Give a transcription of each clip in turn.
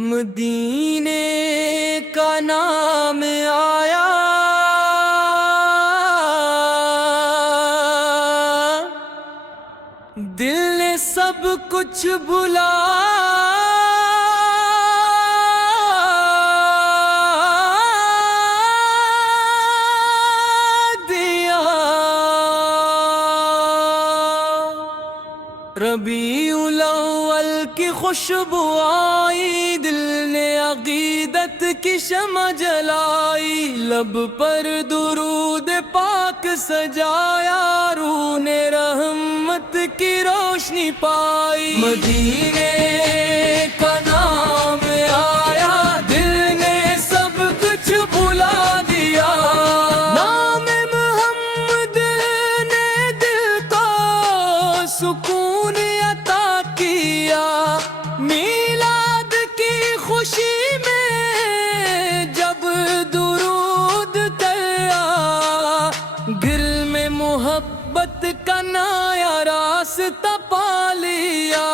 مدینے کا نام آیا دل نے سب کچھ بھلا دیا ربیع الاول کی خوشبو آئی دل نے عقیدت کی شمع جلائی لب پر درود پاک سجایا روح نے رحمت کی روشنی پائی مدینے کا نام آیا دل نے سب کچھ بھلا دیا نام محمد نے دل کو سکون عطا کیا میلاد کی خوشی میں جب درود ترا گل میں محبت کا نیا راستہ پا لیا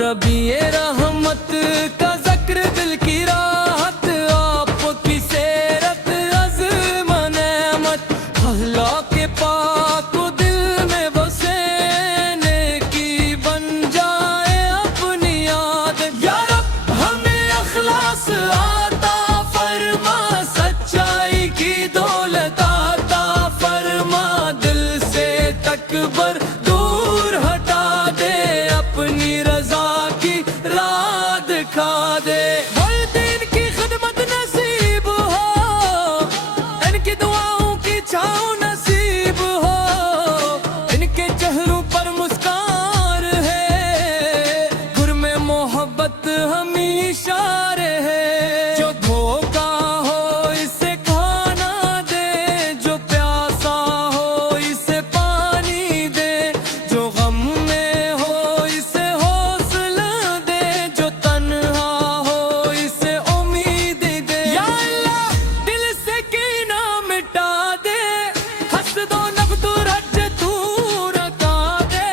ربیع رحمت کا ذکر دل کی راحت آپ کی سیرت عظیم نعمت اخلاق پاک کو دل میں بسینے کی بن جائے اپنی عادت یا رب ہمیں اخلاص عطا فرما سچائی کی دولت عطا فرما دل سے تکبر دور ہٹا دے اپنی رضا کی راہ دکھا دے والدین کی خدمت نصیب ہو ان کی دعاؤں کی چھاؤں نصیب ہو ان کے چہروں پر مسکان ہے گھر میں محبت ہمیشہ رہے جو دھوکا ہو اسے کھانا دے جو پیاسا ہو اسے پانی دے جو غم میں ہو اسے حوصلہ دے جو تنہا ہو اسے امید دے یا اللہ دل سے کینہ مٹا دے حسد و نفس رج دور ہٹا دے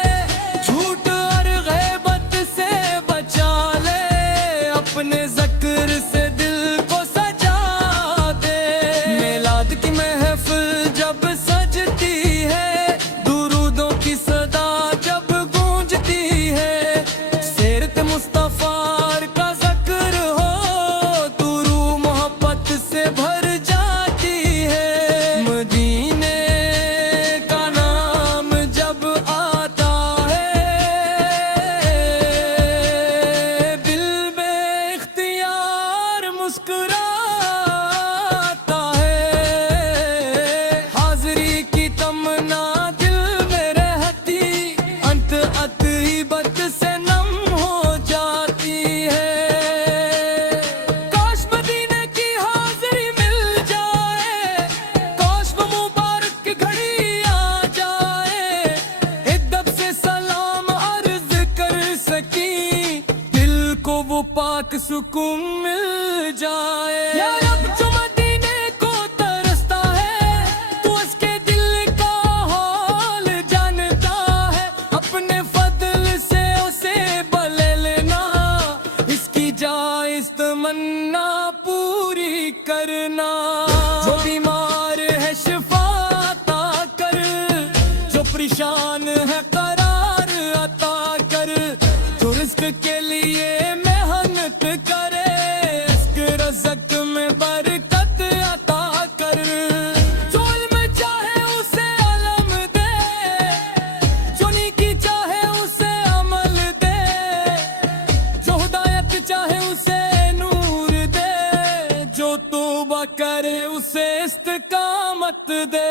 جھوٹ اور غیبت سے بچا لے اپنے ذکر سے دل کو سجا دے میلاد کی محفل جب سجتی ہے درودوں کی صدا جب گونجتی ہے سیرت مصطفیٰ کا ذکر ہو تو روح محبت سے بھر جاتی ہے مدینے کا نام جب آتا ہے دل میں اختیار مسکراتا ہے حاضری کی تمنا دل میں رہتی انت عطیبت سے نم ہو جاتی ہے کاش مدینے کی حاضری مل جائے کاش وہ مبارک کی گھڑی آ جائے ایک دب سے سلام عرض کر سکی دل کو وہ پاک سکون مل جائے یا رب جو مدینے کو ترستا ہے تو اس کے دل کا حال جانتا ہے اپنے فضل سے اسے بلے لینا اس کی جائز تمنا پوری کرنا جو بیمار ہے شفا عطا کر جو پریشان ہے قرار عطا کر جو رزق کے لیے محنت کرے رزق رزق میں برکت عطا کر جو علم چاہے اسے علم دے جو نیکی چاہے اسے عمل دے جو ہدایت چاہے اسے نور دے جو توبہ کرے اسے استقامت دے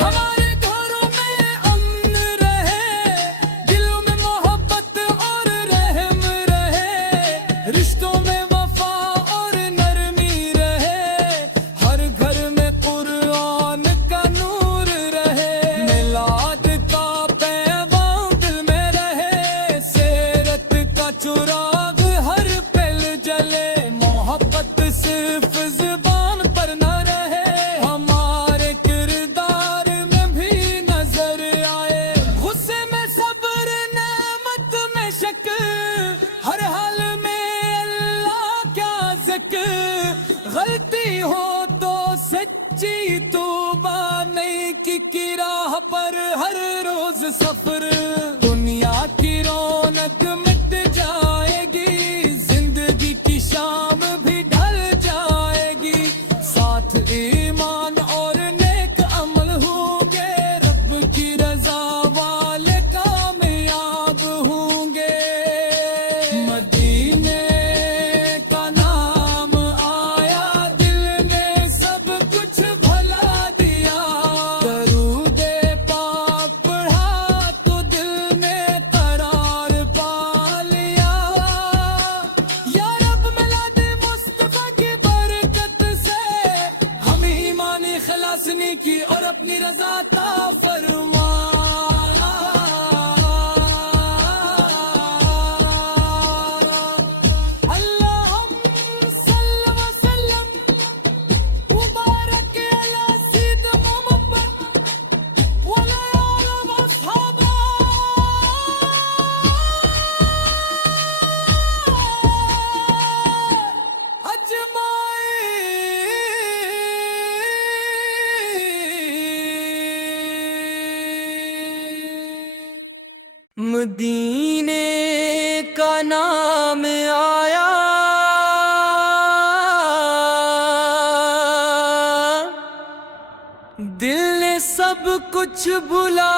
ہمارے گھروں میں امن رہے دلوں میں محبت اور رحم رہے رشتوں میں وفا اور نرمی رہے ہر گھر میں قرآن کا نور رہے میلاد کا پیغام دل میں رہے سیرت کا چراغ ہر پل جلے محبت صرف زبان پر نہ رہے ہمارے کردار دنیا کی رونق مٹ جائے گی، زندگی کی شام بھی ڈھل جائے گی، ساتھ ایمان اور نیک عمل ہوں گے، رب کی رضا والے کامیاب ہوں گے۔ مدینے کا نام آیا، دل نے سب کچھ بھلا دیا، درود پاک پڑھا تو دل نے قرار پا لیا۔ یا رب میلاد مصطفیٰ کی برکت سے ہم ایمان خلاصنی کی اور اپنی رضا عطا فرما۔ اللہم صل وسلم مبارک علی سید محمد وعلی اصحابہ اجمعین۔ مدینے کا نام آیا، دل نے سب کچھ بھلا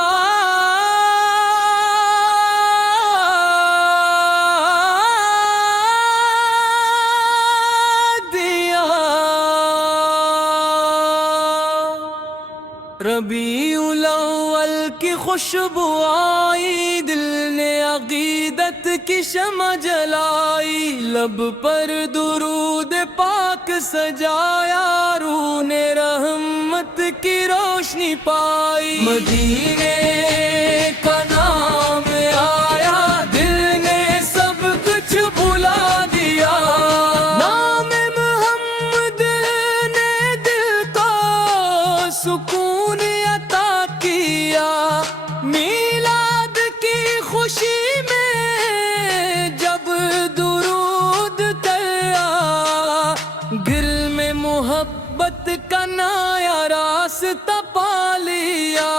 دیا، ربیع الاول کی خوشبو آئی، دل نے عقیدت کی شمع جلائی، لب پر درود پاک سجایا، روح نے رحمت کی روشنی پائی۔ مدینے کا نام آیا، دل نے سب کچھ بھلا دیا، نام محمد نے دل کو سکون عطا کیا، میلاد کی خوشی میں جب درود ترا، دل میں محبت کا نیا راستہ پا لیا۔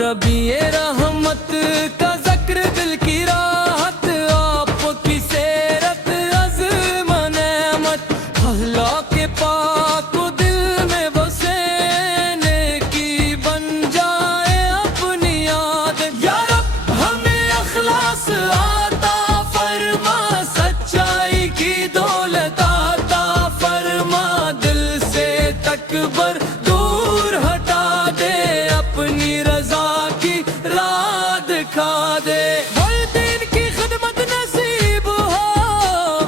ربیع رحمت کا ذکر دل کی راحت، آپ کی سیرت عظیم نعمت، اخلاق پاک کو دل میں بسینے کی بن جائے اپنی عادت۔ یا رب ہمیں اخلاص عطا فرما، سچائی کی دولت عطا فرما، دل سے تکبر دور ہٹا دے، اپنی رضا کی راہ دکھا دے۔ والدین کی خدمت نصیب ہو،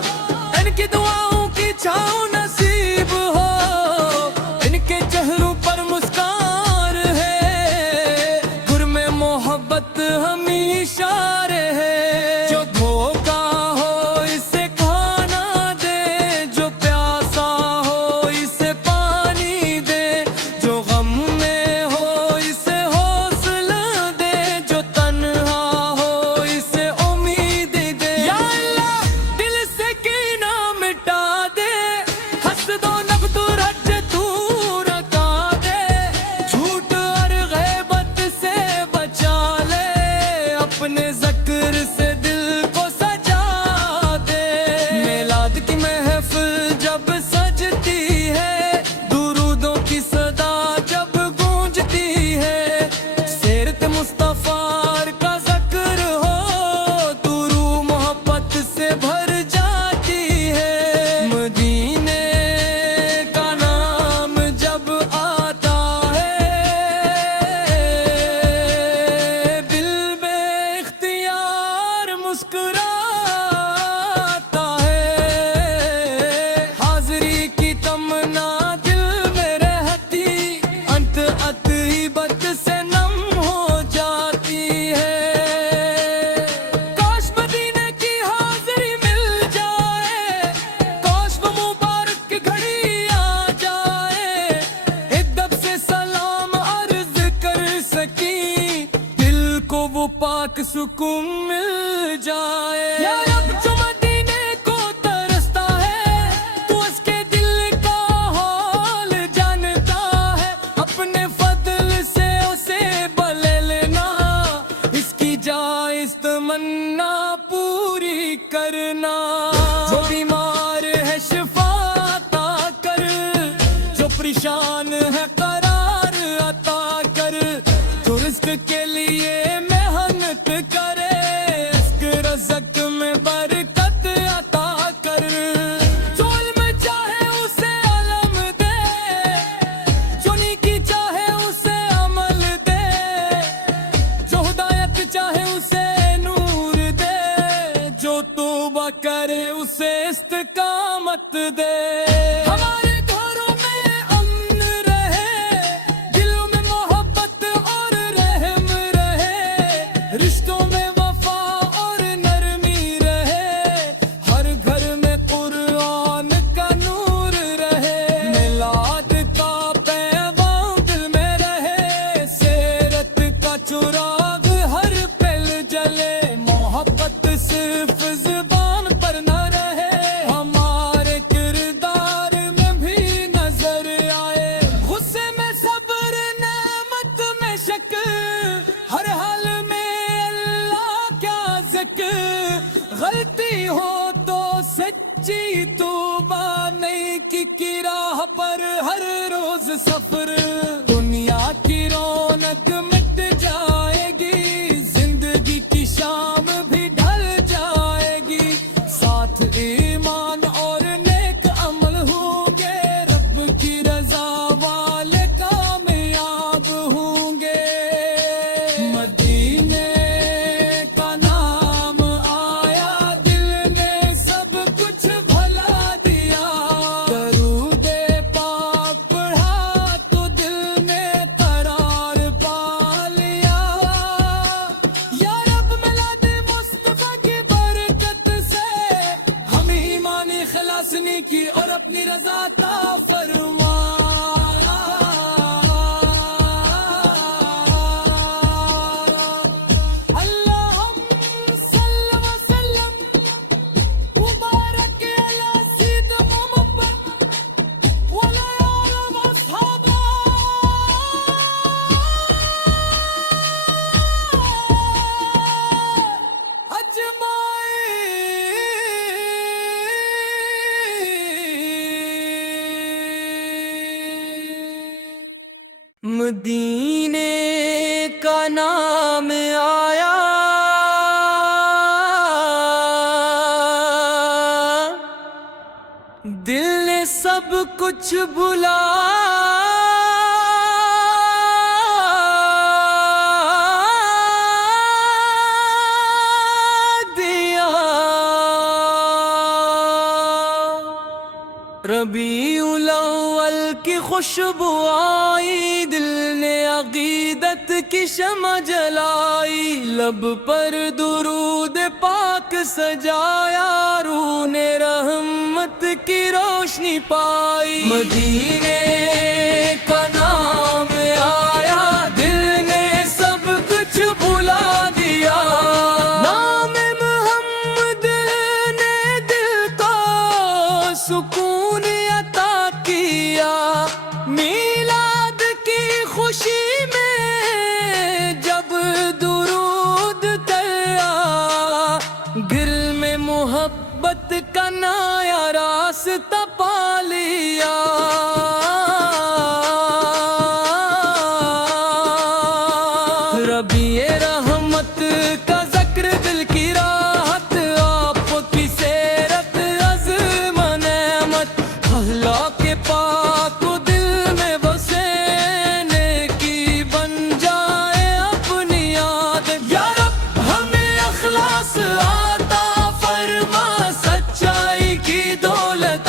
ان کی دعاؤں کی چھاؤں نصیب ہو، ان کے چہروں پر مسکان ہے، گھر میں محبت ہمیشہ رہے۔ جو بھوکا ہو اسے کھانا دے، جو پیاسا ہو اسے پانی دے، جو غم میں ہو اسے حوصلہ دے، جو تنہا ہو اسے امید دے۔ یا اللہ دل سے کینہ مٹا دے، حسد و نفرت رج دور ہٹا دے، جھوٹ اور غیبت سے بچا لے، اپنے ذکر سے دل کو سجا دے۔ میلاد کی محفل جب سجتی ہے، درودوں کی صدا جب گونجتی ہے، سیرت مصطفیٰ کا ذکر ہو تو روح محبت سے بھر جاتی ہے۔ مدینے کا نام جب آتا ہے، دل میں اختیار مسکراتا ہے، حاضری کی تمنا دل میں رہتی، انت عطیبت سے نم ہو جاتی ہے۔ کاش مدینے کی حاضری مل جائے، کاش وہ مبارک کی گھڑی آ جائے، ایک دب سے سلام عرض کر سکی، دل کو وہ پاک سکون مل جائے۔ یا رب جو مدینے کو ترستا ہے، تو اس کے دل کا حال جانتا ہے، کے لیے محنت کرے، رزق رزق میں برکت عطا کر، جو علم چاہے اسے علم دے، جو نیکی چاہے اسے عمل دے، جو ہدایت چاہے اسے نور دے، جو توبہ کرے اسے استقامت دے۔ ہمارے گھروں میں امن رہے، دلوں میں محبت اور رحم رہے، رشتوں میں وفا اور نرمی رہے، ہر گھر میں قرآن کا نور رہے، میلاد کا پیغام دل میں رہے، سیرت کا چراغ ہر پل جلے، محبت صرف زبان پر نہ رہے، ہمارے کردار میں بھی نظر آئے، غصے میں صبر، نعمت میں شکر، ہر حال میں اللہ کیا ذکر، غلطی ہو تو سچی توبہ، نیکی کی راہ پر ہر روز سفر، دنیا کی رونق مٹ جائے گی، زندگی کی شام بھی ڈھل جائے گی، ساتھ ایمان اور نیک عمل ہوں گے، رب کی رضا والے کامیاب ہوں گے۔ مدینے کا نام آیا، دل نے سب کچھ بھلا دیا، درود پاک پڑھا تو دل نے قرار پا لیا، یا رب میلاد مصطفیٰ کی برکت سے ہم ایمان اخلاص نیکی اور اپنی رضا عطا فرما۔ اللہم صل وسلم وبارک علی سیدنا محمد وعلی آلہ وصحبہ اجمعین۔ مدینے کا نام آیا، دل نے سب کچھ بھلا دیا، ربیع الاول کی خوشبو آئی، دل نے عقیدت کی شمع جلائی، لب پر درود پاک سجایا، روح نے رحمت کی روشنی پائی، مدینے کا نام آیا، دل نے سب کچھ بھلا دیا، نام محمد نے دل کو سکون عطا کیا، میلاد کی خوشی میں جب درود ترا، دل میں محبت کا نیا راستہ پا لیا، ربیع رحمت کا ذکر دل کی راحت، آپ کی سیرت عظیم نعمت، اخلاق پاک کو دل میں بسے، نیکی بن جائے اپنی عادت، یا رب ہمیں اخلاص عطا فرما، سچائی کی دولت